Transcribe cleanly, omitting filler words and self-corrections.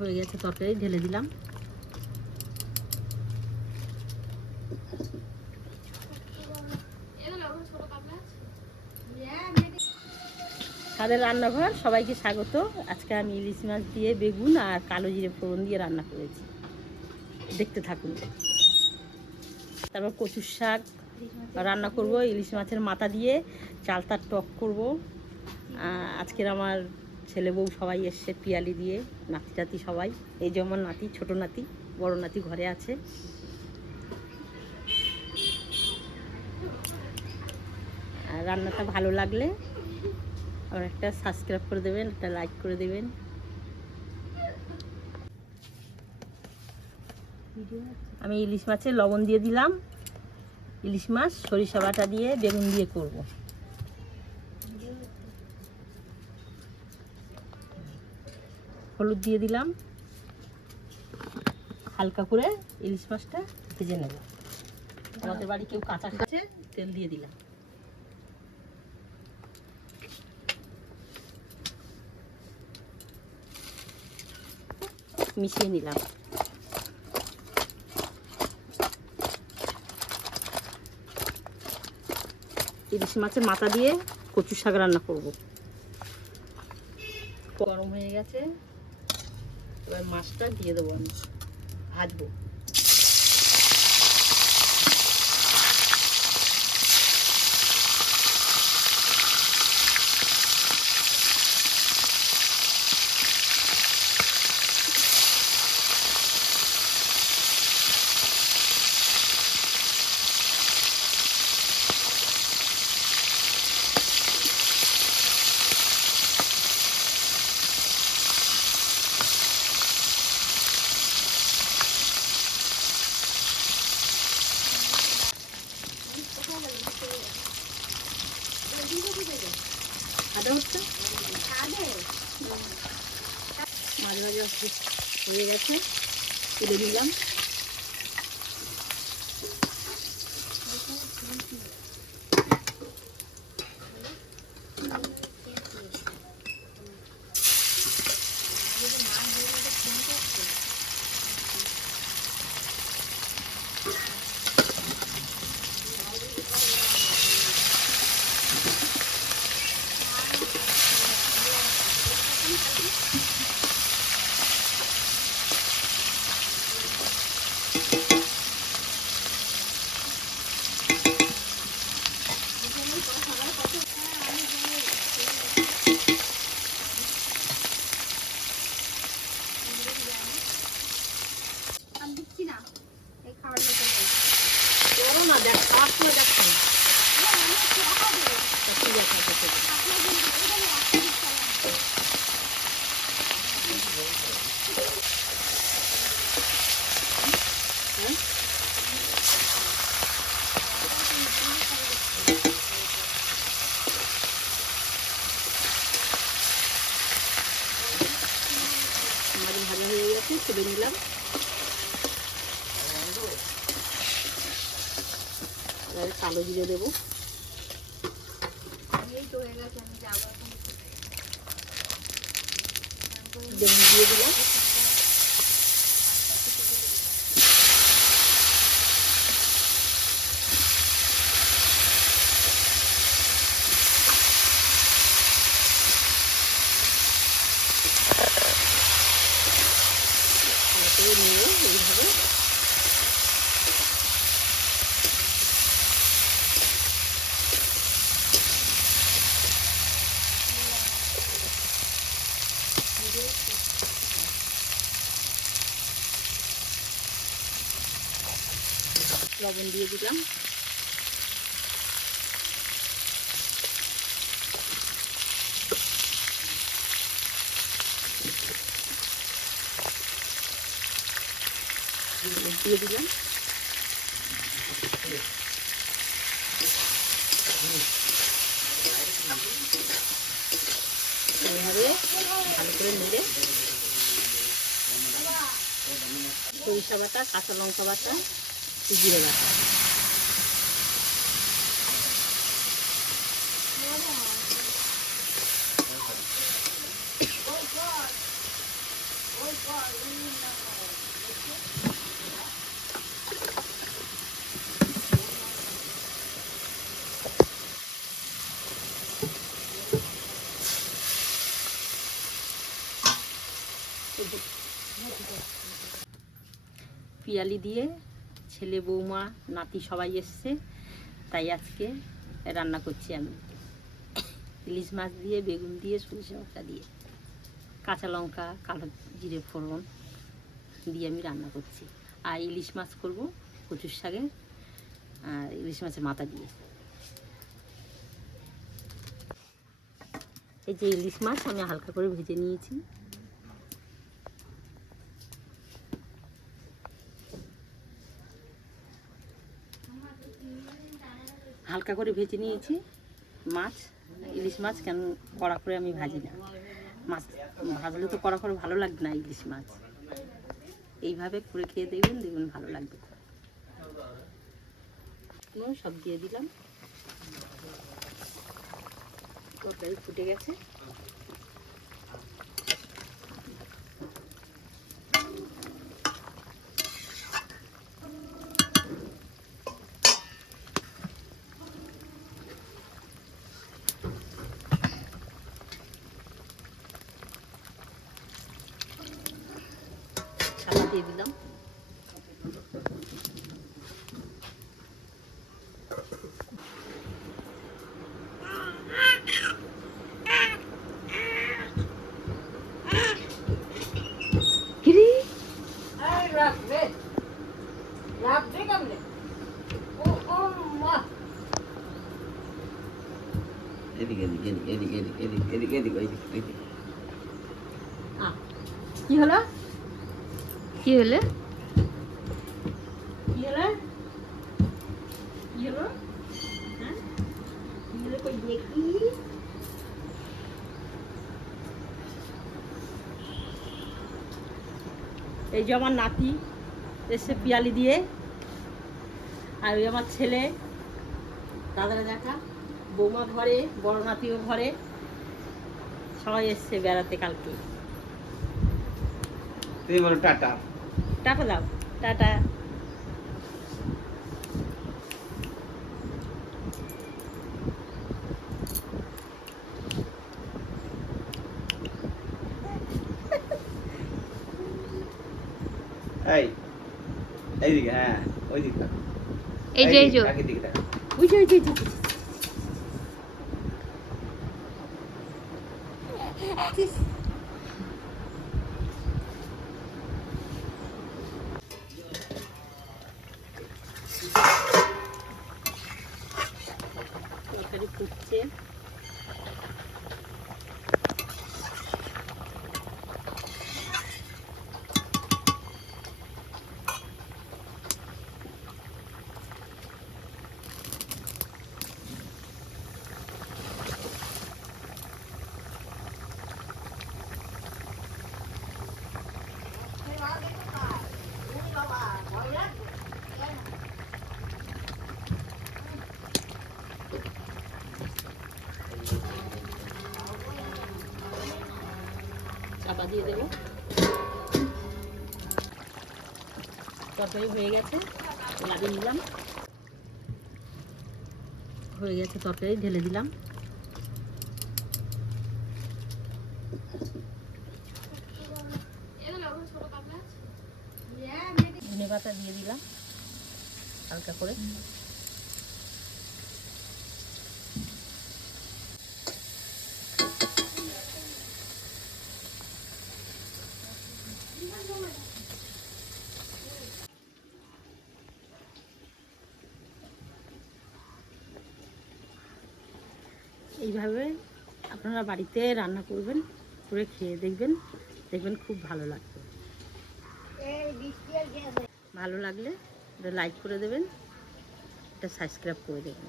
হয়ে গেছে তরকারি, ঢেলে দিলাম। তাদের রান্নাঘর, সবাইকে স্বাগত। আজকে আমি ইলিশ মাছ দিয়ে বেগুন আর কালো জিরে ফোড়ন দিয়ে রান্না করেছি, দেখতে থাকুন। তারপর কচুর শাক রান্না করব, ইলিশ মাছের মাথা দিয়ে চালতার টক করব। আজকের আমার ছেলে বউ সবাই এসছে পিয়ালি দিয়ে, নাতি টাতি সবাই। এই যে আমার নাতি, ছোট নাতি, বড় নাতি ঘরে আছে। রান্নাটা ভালো লাগলে আমার একটা সাবস্ক্রাইব করে দেবেন, একটা লাইক করে দেবেন। আমি ইলিশ মাছে লবণ দিয়ে দিলাম। ইলিশ মাছ সরিষা বাটা দিয়ে বেগুন দিয়ে করব। হলুদ দিয়ে দিলাম, হালকা করে ইলিশ মাছটা ভেজে নেব। আমাদের বাড়ি কেউ কাঁচা খাচ্ছে, তেল দিয়ে দিলাম। মিশিয়ে নিলাম। ইলিশ মাছের মাথা দিয়ে কচু শাক রান্না করব। গরম হয়ে গেছে, এবার মাছটা দিয়ে দেবো, আমি ভাজবো। আদা হচ্ছে, মাছ ভাজা হয়ে গেছে, তুলে নিলাম। না দেখ, খাওয়ার সময় দেখো মাছ ভাজা হয়ে গেছে, তুলে নিলাম। কালো জিরে দেবো, বেগুন দিয়ে দিলাম। নিয়ে এইভাবে লবণ দিয়ে দিলাম। দিয়ে দিলাম। এইভাবে ভালো করে নেড়ে সরিষা বাটা, কাঁচা লঙ্কা বাটা, জিরে বাটা, পিয়ালি দিয়ে ছেলে বৌমা নাতি সবাই এসছে, তাই আজকে রান্না করছি আমি ইলিশ মাছ দিয়ে, বেগুন দিয়ে, সরিষা বাটা দিয়ে, কাঁচা লঙ্কা, কালো জিরে ফোড়ন দিয়ে আমি রান্না করছি। আর ইলিশ মাছ করব কচুর শাকে আর ইলিশ মাছের মাথা দিয়ে। এই যে ইলিশ মাছ আমি হালকা করে ভেজে নিয়েছি। হালকা করে ভেজে নিয়েছি মাছ, ইলিশ মাছ। কেন কড়া করে আমি ভাজি না, মাছ ভাজলে তো কড়া করে ভালো লাগবে না ইলিশ মাছ। এইভাবে করে খেয়ে দেখবেন, দেখবেন ভালো লাগবে। সব দিয়ে দিলাম, তরকারি ফুটে গেছে। সাদা দিয়ে দিলাম। কি হলো? কি হলো? কি হলো? কি হলো? হ্যাঁ, কি হলো? কই দেখি। এই যে আমার নাতি এসে পিয়ালি দিয়ে, আর ওই আমার ছেলে, দাদারা দেখা, বৌমা ঘরে, বড় নাতিও ঘরে, সবাই এসছে বেড়াতে কালকে। তুমি বলো টাটা। টাটা দাও, টাটা। এইদিকে, হ্যাঁ ওইদিকে তাকাও। এই যে কাকের দিকে তাকাও। ওই যে ওই যে তরকারি ফুটছে। চাপা দিয়ে দেবো। তরকারি হয়ে গেছে, নামিয়ে নিলাম। হয়ে গেছে তরকারি, ঢেলে দিলাম। ধনে পাতা দিয়ে দিলাম হালকা করে। এইভাবে আপনারা বাড়িতে রান্না করবেন, করে খেয়ে দেখবেন, দেখবেন খুব ভালো লাগবে। ভালো লাগলে এটা লাইক করে দেবেন, এটা সাবস্ক্রাইব করে দেবেন।